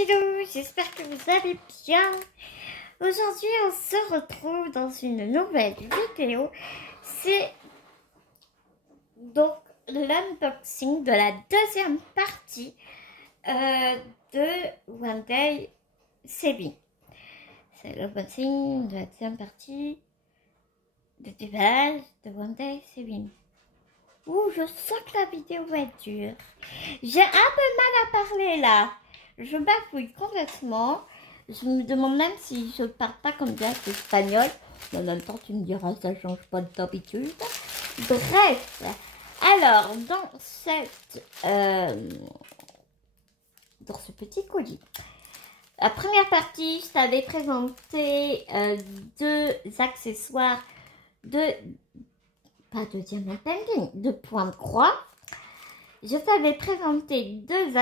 Hello, j'espère que vous allez bien. Aujourd'hui, on se retrouve dans une nouvelle vidéo. C'est donc l'unboxing de la deuxième partie de One Day Saving. C'est l'unboxing de la deuxième partie de déballage de One Day Saving. Ouh, je sens que la vidéo va être dure. J'ai un peu mal à parler là. Je bafouille complètement. Je me demande même si je parle pas comme direct espagnol. Mais en même temps, tu me diras, ça change pas d'habitude. Bref. Alors, dans ce petit colis, la première partie, je t'avais présenté deux accessoires pas de diamant painting, de point de croix. Je t'avais présenté deux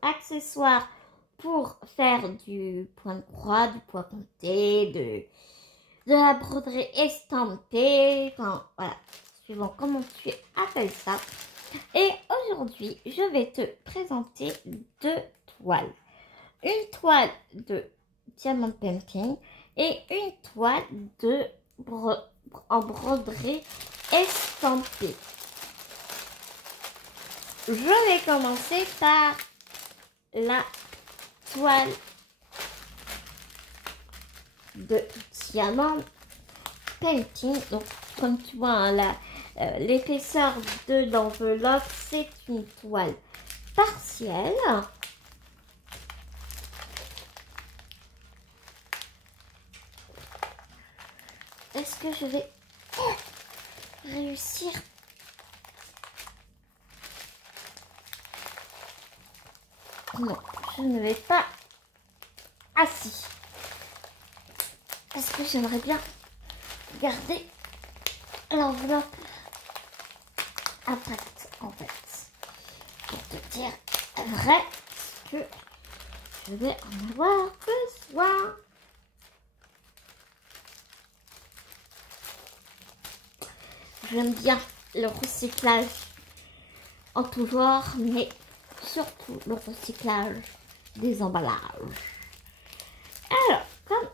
accessoires pour faire du point de croix, du poids compté, de la broderie estampée, enfin voilà, suivant comment tu appelles ça. Et aujourd'hui, je vais te présenter deux toiles. Une toile de diamant painting et une toile en broderie estampée. Je vais commencer par la toile de diamant painting. Donc, comme tu vois, hein, l'épaisseur de l'enveloppe, c'est une toile partielle. Est-ce que je vais réussir ? Non, je ne vais pas assis. Parce que j'aimerais bien garder l'enveloppe intacte, en fait. Pour te dire vrai, que je vais en avoir besoin. J'aime bien le recyclage en tout genre, mais surtout le recyclage des emballages. Alors, comme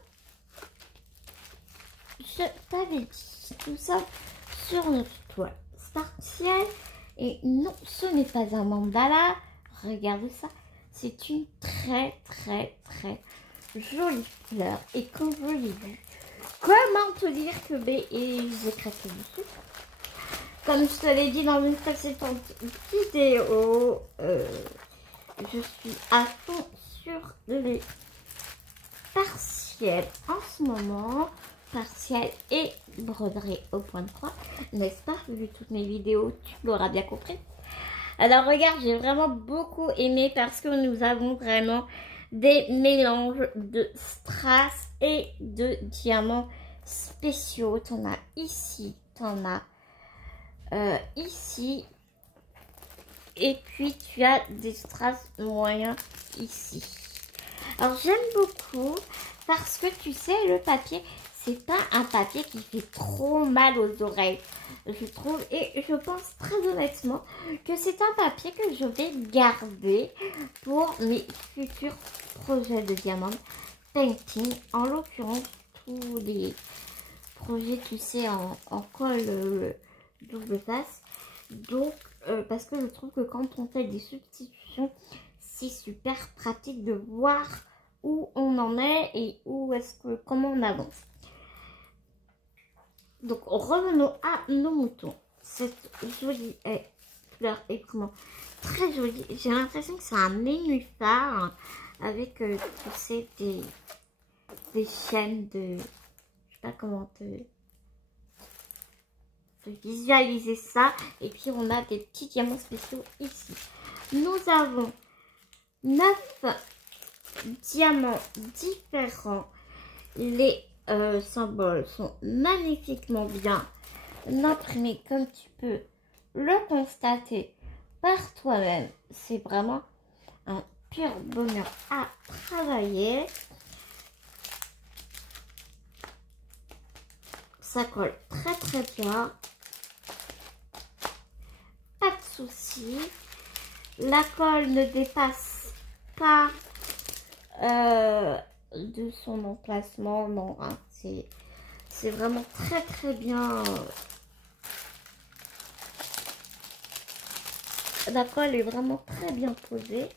je t'avais dit, tout ça sur notre toile partielle. Et non, ce n'est pas un mandala. Regarde ça. C'est une très jolie fleur. Et quand je l'ai vue, comment te dire que j'ai craqué dessus. Comme je te l'ai dit dans une précédente vidéo, je suis à fond sur les partiels en ce moment. Partiels et broderie au point de croix. N'est-ce pas? Vu toutes mes vidéos, tu l'auras bien compris. Alors regarde, j'ai vraiment beaucoup aimé parce que nous avons vraiment des mélanges de strass et de diamants spéciaux. Tu en as ici, tu en as ici, et puis tu as des strass moyens ici. Alors j'aime beaucoup parce que tu sais, le papier, c'est pas un papier qui fait trop mal aux oreilles, je trouve, et je pense très honnêtement que c'est un papier que je vais garder pour mes futurs projets de diamant painting, en l'occurrence tous les projets, tu sais, en colle double face. Donc parce que je trouve que quand on fait des substitutions, c'est super pratique de voir où on en est et comment on avance. Donc revenons à nos moutons. Cette jolie fleur est vraiment très jolie. J'ai l'impression que c'est un nénuphar avec tu sais des chaînes de, je sais pas comment te visualiser ça. Et puis on a des petits diamants spéciaux ici. Nous avons 9 diamants différents. Les symboles sont magnifiquement bien imprimés, comme tu peux le constater par toi-même. C'est vraiment un pur bonheur à travailler. Ça colle très bien. Pas de souci. La colle ne dépasse pas de son emplacement. Non, hein, c'est vraiment très très bien. La colle est vraiment très bien posée.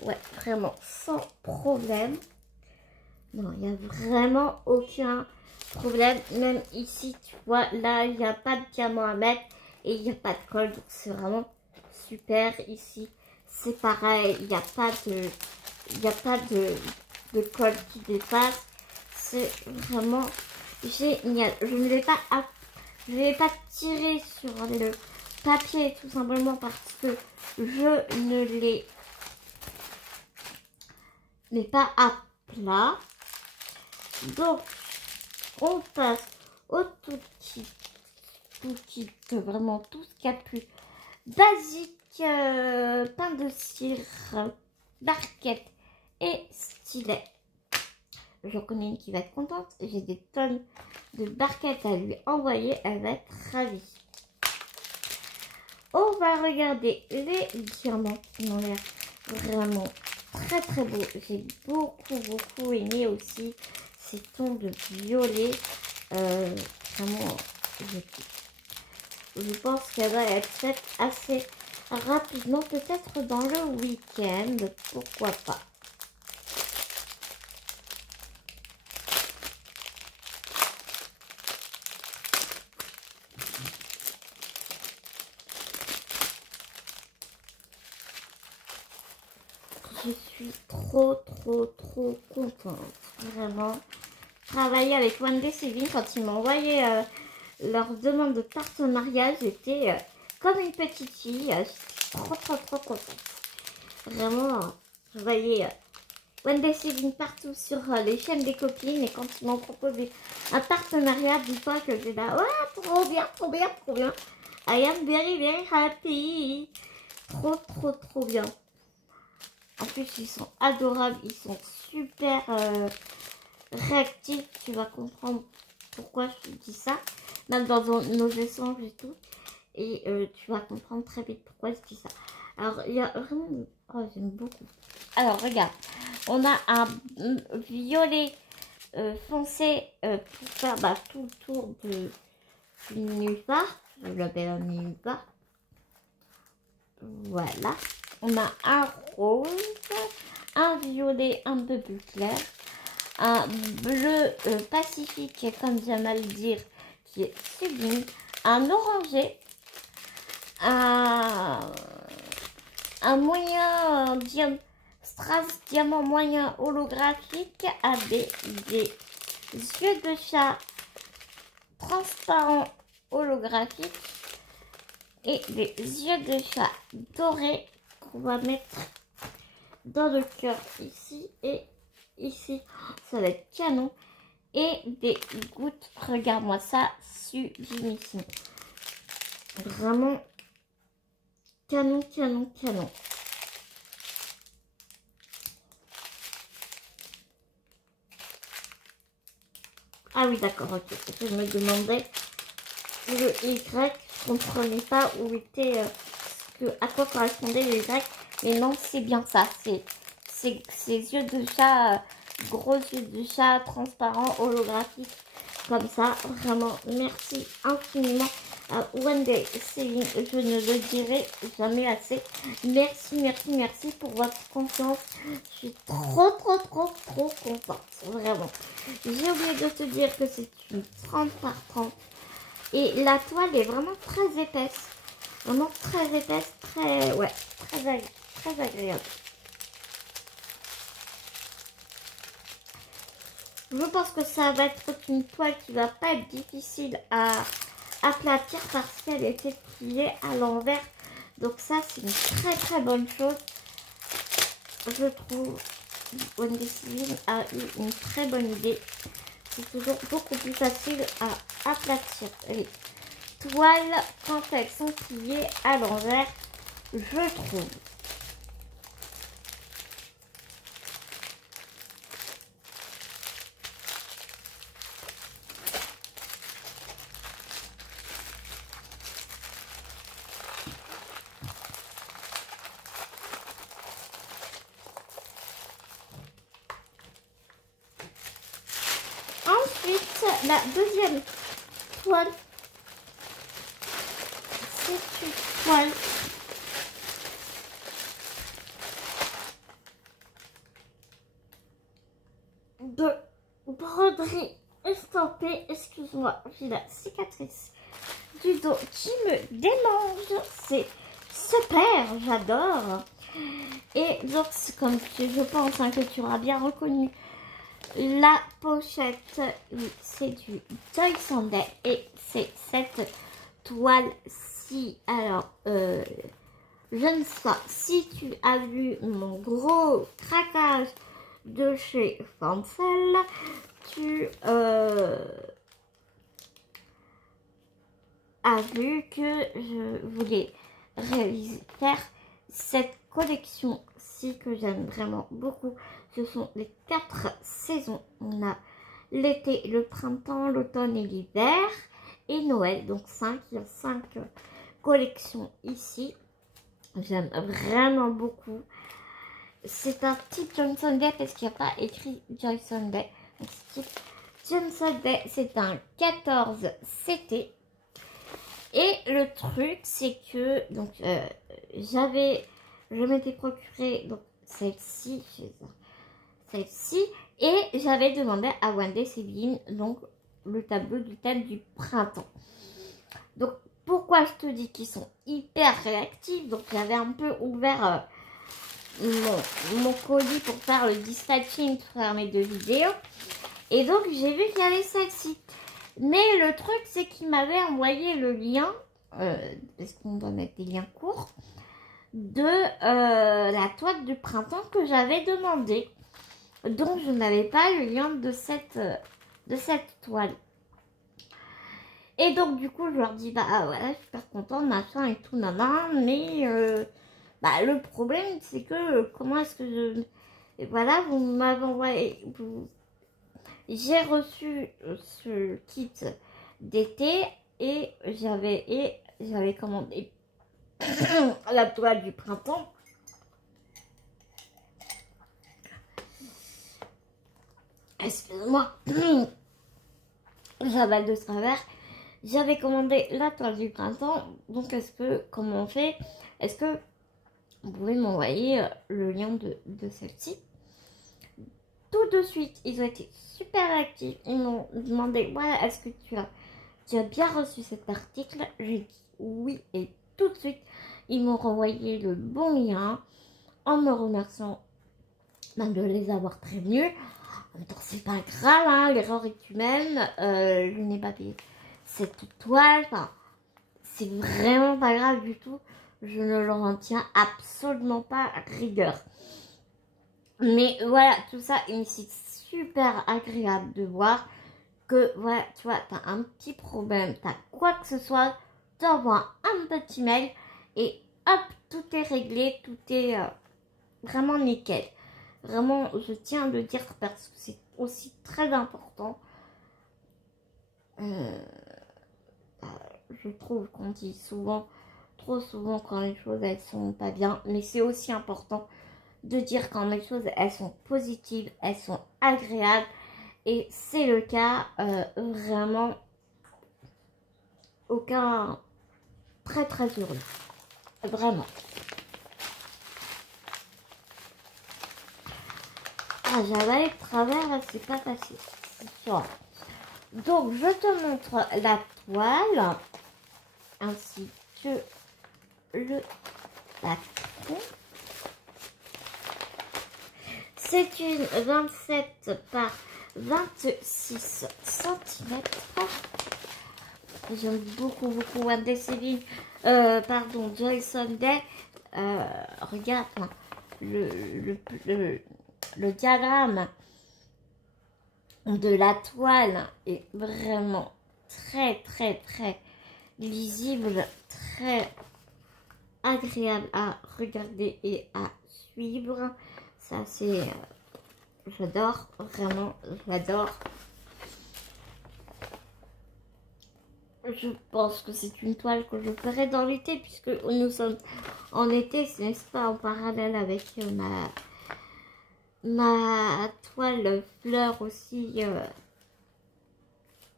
Ouais, vraiment sans problème. Non, il n'y a vraiment aucun problème. Même ici, tu vois, là, il n'y a pas de diamant à mettre et il n'y a pas de colle. Donc, c'est vraiment super. Ici, c'est pareil. Il n'y a pas de colle qui dépasse. C'est vraiment génial. Je ne vais pas tirer sur le papier tout simplement parce que je ne l'ai pas à plat. Donc, on passe au tout kit, vraiment tout ce qu'il y a de plus basique, pain de cire, barquette et stylet. J'en connais une qui va être contente. J'ai des tonnes de barquettes à lui envoyer. Elle va être ravie. On va regarder les diamants qui m'ont l'air vraiment très très beaux. J'ai beaucoup aimé aussi ces tons de violet. Vraiment, je pense qu'elle va être faite assez rapidement, peut-être dans le week-end, pourquoi pas. Je suis trop contente, vraiment. Travailler avec One Day Saving, quand ils m'ont envoyé leur demande de partenariat, j'étais comme une petite fille. J'étais trop contente. Vraiment, je voyais One Day Saving partout sur les chaînes des copines. Et quand ils m'ont proposé un partenariat, dis-toi que j'ai là, ouais, trop bien. I am very happy. Trop bien. En plus, ils sont adorables, ils sont super réactifs. Tu vas comprendre pourquoi je te dis ça. Même dans nos échanges et tout. Et tu vas comprendre très vite pourquoi je dis ça. Alors, il y a vraiment... Oh, j'aime beaucoup. Alors, regarde. On a un violet foncé pour faire tout le tour du nénuphar. Je l'appelle un nénuphar. Voilà. On a un rose, un violet un peu plus clair, un bleu pacifique, comme j'aime à le dire, qui est sublime, un orangé, un moyen strass diamant moyen holographique avec des yeux de chat transparents holographiques et des yeux de chat dorés qu'on va mettre dans le cœur ici et ici. Ça va être canon. Et des gouttes, regarde-moi ça, sublimissime. Vraiment canon. Ah oui, d'accord, ok. Je me demandais le Y, je ne comprenais pas où était, à quoi correspondait le Y. Mais non, c'est bien ça. C'est ces yeux de chat, gros yeux de chat, transparents, holographiques, comme ça. Vraiment, merci infiniment à One Day Saving. Je ne le dirai jamais assez. Merci pour votre confiance. Je suis trop contente. Vraiment. J'ai oublié de te dire que c'est une 30 par 30. Et la toile est vraiment très épaisse. Vraiment très épaisse, très agréable. Je pense que ça va être une toile qui va pas être difficile à aplatir parce qu'elle est pliée à l'envers. Donc ça, c'est une très bonne chose. Je trouve One Day Saving a eu une très bonne idée. C'est toujours beaucoup plus facile à aplatir les toiles quand elles sont pliées à l'envers, je trouve. la deuxième toile, c'est une toile de broderie estampée. Excuse-moi, j'ai la cicatrice du dos qui me démange. C'est super, j'adore. Et donc, comme je pense hein, que tu auras bien reconnu la pochette, oui, c'est du Joy Sunday et c'est cette toile-ci. Alors, je ne sais pas si tu as vu mon gros craquage de chez Fancel. Tu as vu que je voulais faire cette collection-ci que j'aime vraiment beaucoup. Ce sont les 4 saisons. On a l'été, le printemps, l'automne et l'hiver. Et Noël, donc 5. Il y a 5 collections ici. J'aime vraiment beaucoup. C'est un type Johnson Day parce qu'il n'y a pas écrit Johnson Day. Donc, type Johnson Day, c'est un 14 CT. Et le truc, c'est que donc je m'étais procuré donc celle-ci, et j'avais demandé à Wendy Céline donc le tableau du thème du printemps. Donc pourquoi je te dis qu'ils sont hyper réactifs? Donc j'avais un peu ouvert mon colis pour faire le dispatching, pour faire mes 2 vidéos, et donc j'ai vu qu'il y avait celle-ci. Mais le truc, c'est qu'il m'avait envoyé le lien, parce qu'on doit mettre des liens courts, de la toile du printemps que j'avais demandé. Donc, je n'avais pas le lien de cette toile. Et donc, du coup, je leur dis, bah voilà, je suis super contente, machin et tout, nana, mais bah, le problème, c'est que, comment est-ce que je... Et voilà, vous m'avez envoyé... J'ai reçu ce kit d'été et j'avais commandé la toile du printemps. Excuse-moi, j'avale de travers. J'avais commandé la toile du printemps. Donc, comment on fait? Est-ce que vous pouvez m'envoyer le lien de celle-ci? Tout de suite, ils ont été super actifs. Ils m'ont demandé, voilà, est-ce que tu as bien reçu cet article? J'ai dit oui, et tout de suite, ils m'ont renvoyé le bon lien en me remerciant de les avoir prévenus. En même temps, c'est pas grave, hein, l'erreur est humaine. Je n'ai pas payé cette toile. Enfin, c'est vraiment pas grave du tout. Je ne leur en tiens absolument pas rigueur. Mais voilà, tout ça, c'est super agréable de voir que, voilà, tu vois, t'as un petit problème, t'as quoi que ce soit, t'envoies un petit mail et hop, tout est réglé, tout est vraiment nickel. Vraiment, je tiens à le dire parce que c'est aussi très important. Je trouve qu'on dit souvent, trop souvent, quand les choses, elles sont pas bien, mais c'est aussi important de dire quand les choses elles sont positives, elles sont agréables, et c'est le cas vraiment aucun très très heureux, vraiment. Ah, j'avais de travers, c'est pas facile, c'est sûr. Donc je te montre la toile ainsi que le patron. C'est une 27 par 26 cm. J'aime beaucoup Wendy Céline. Pardon, Joy Sunday. Regarde le diagramme de la toile est vraiment très lisible, très agréable à regarder et à suivre. Ça c'est, j'adore, vraiment j'adore. Je pense que c'est une toile que je ferai dans l'été puisque nous sommes en été, n'est-ce pas, en parallèle avec ma toile fleur aussi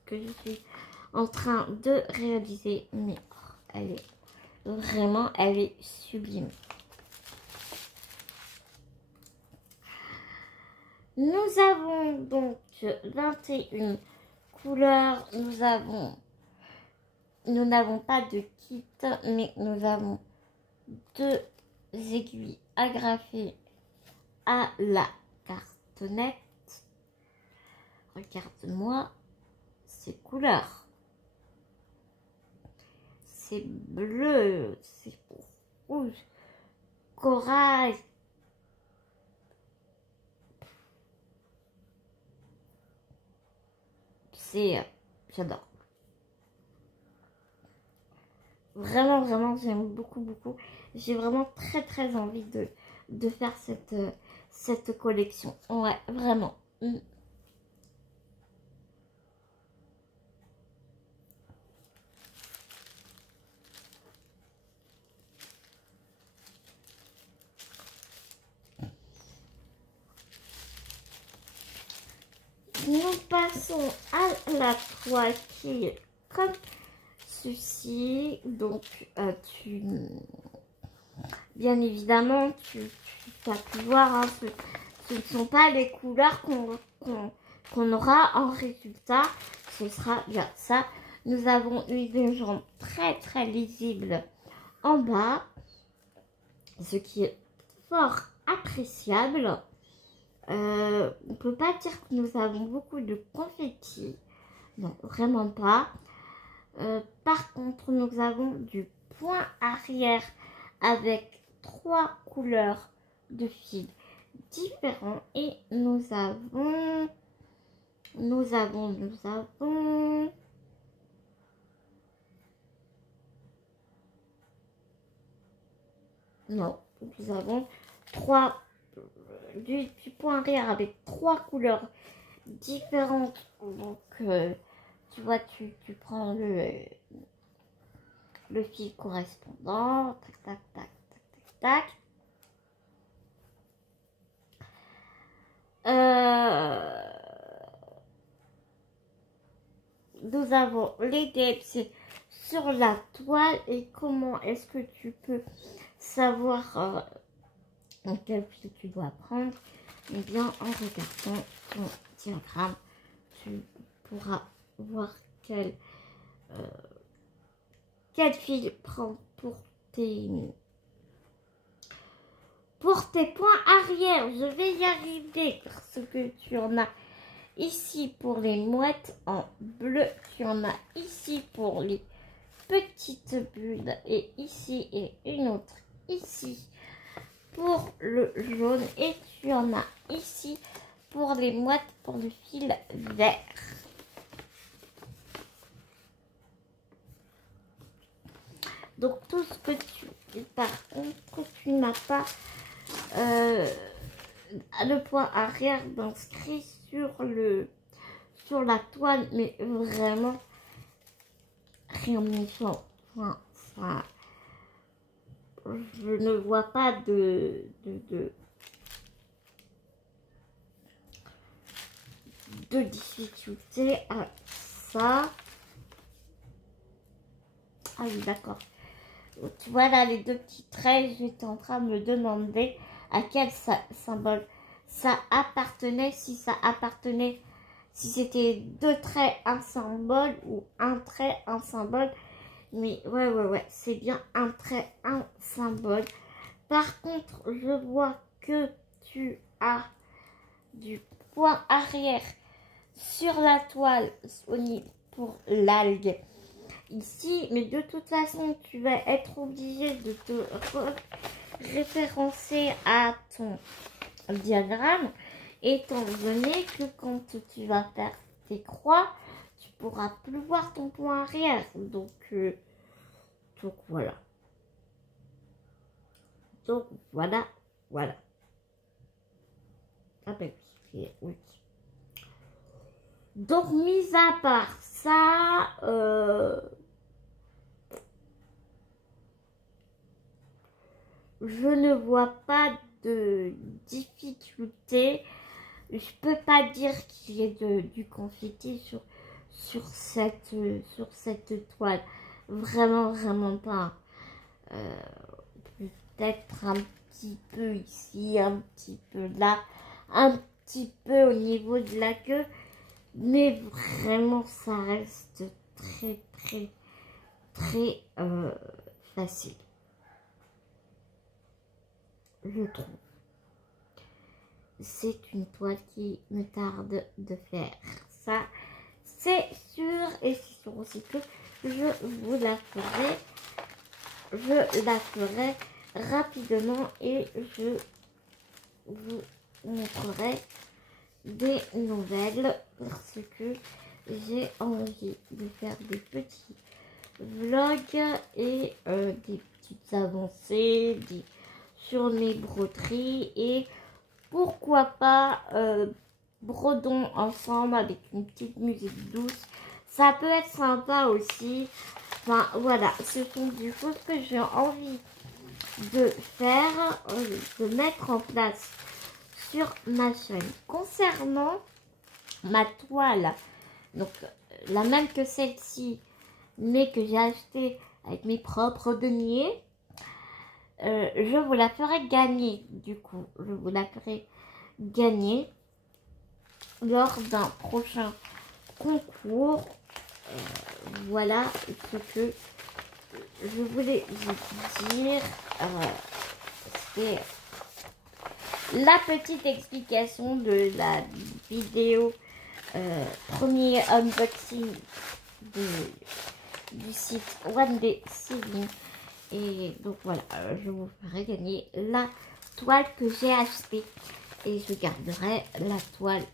que je suis en train de réaliser. Mais elle est vraiment, elle est sublime. Nous avons donc 21 couleurs. Nous n'avons pas de kit, mais nous avons 2 aiguilles agrafées à la cartonnette. Regarde-moi ces couleurs. C'est bleu, c'est rouge, corail. J'adore. Vraiment, vraiment, j'aime beaucoup, beaucoup. J'ai vraiment très, très envie de faire cette collection. Ouais, vraiment. Nous passons à la toile qui est comme ceci. Donc, bien évidemment, tu as pu voir, hein, ce ne sont pas les couleurs qu'on aura en résultat. Ce sera bien ça. Nous avons une légende très très lisible en bas, ce qui est fort appréciable. On ne peut pas dire que nous avons beaucoup de confettis. Non, vraiment pas. Par contre, nous avons du point arrière avec 3 couleurs de fils différents. Et nous avons... Non, nous avons 3 du point arrière avec 3 couleurs différentes. Donc, tu vois, tu prends le fil correspondant. Tac, tac, tac, tac, tac, tac. Nous avons les DLC sur la toile. Et comment est-ce que tu peux savoir quel fil tu dois prendre? Eh bien, en regardant ton diagramme, tu pourras voir quel fil prendre pour tes points arrière. Je vais y arriver parce que tu en as ici pour les mouettes en bleu, tu en as ici pour les petites bulles et ici et une autre ici pour le jaune, et tu en as ici pour les mouettes pour le fil vert. Donc tout ce que par contre tu n'as pas le point arrière d'inscrit sur la toile, mais vraiment rien de méchant. Enfin, ça, je ne vois pas de difficulté à ça. Ah oui, d'accord. Voilà les 2 petits traits. J'étais en train de me demander à quel symbole ça appartenait. Si ça appartenait, si c'était 2 traits, un symbole, ou un trait, un symbole. Mais ouais, c'est bien un trait, un symbole. Par contre, je vois que tu as du point arrière sur la toile pour l'algue ici, mais de toute façon tu vas être obligé de te référencer à ton diagramme, étant donné que quand tu vas faire tes croix, tu pourras plus voir ton point arrière. Donc voilà. Donc voilà. Ah ben oui. Donc, mis à part ça, je ne vois pas de difficulté. Je peux pas dire qu'il y ait du confetti sur cette toile. Vraiment, vraiment pas. Peut-être un petit peu ici, un petit peu là, un petit peu au niveau de la queue. Mais vraiment, ça reste très, très, très facile. Je trouve. C'est une toile qui me tarde de faire. Ça, c'est sûr. Et c'est sûr aussi que je vous la ferai. Je la ferai rapidement et je vous montrerai des nouvelles parce que j'ai envie de faire des petits vlogs et des petites avancées sur mes broderies et pourquoi pas brodons ensemble avec une petite musique douce. Ça peut être sympa aussi. Enfin voilà, ce sont des choses que j'ai envie de faire, de mettre en place sur ma chaîne. Concernant ma toile, donc la même que celle-ci, mais que j'ai acheté avec mes propres deniers, je vous la ferai gagner. Du coup, je vous la ferai gagner lors d'un prochain concours. Voilà ce que je voulais vous dire. C'est la petite explication de la vidéo premier unboxing du site One Day Saving. Et donc voilà, je vous ferai gagner la toile que j'ai achetée. Et je garderai la toile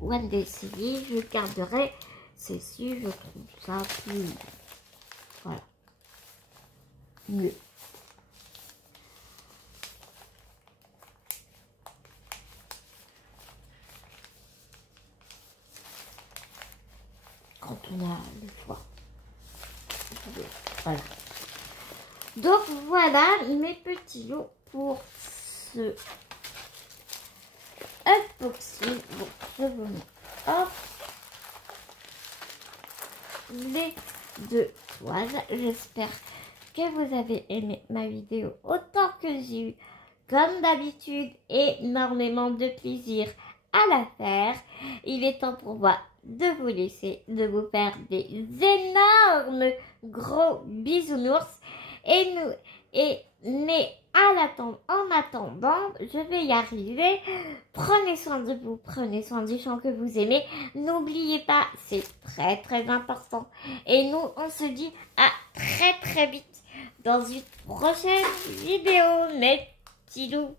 One Day Saving. Je garderai celle-ci, je trouve ça plus... Voilà. Mieux. Quand on a le choix. Voilà. Donc voilà mes petits lots pour ce unboxing. Bon, je vous mets les deux toiles. J'espère que vous avez aimé ma vidéo autant que j'ai eu, comme d'habitude, énormément de plaisir à la faire. Il est temps pour moi de vous laisser, de vous faire des énormes gros bisounours. Mais en attendant, je vais y arriver. Prenez soin de vous, prenez soin du chant que vous aimez. N'oubliez pas, c'est très très important. Et nous, on se dit à très très vite dans une prochaine vidéo, mes petits loups.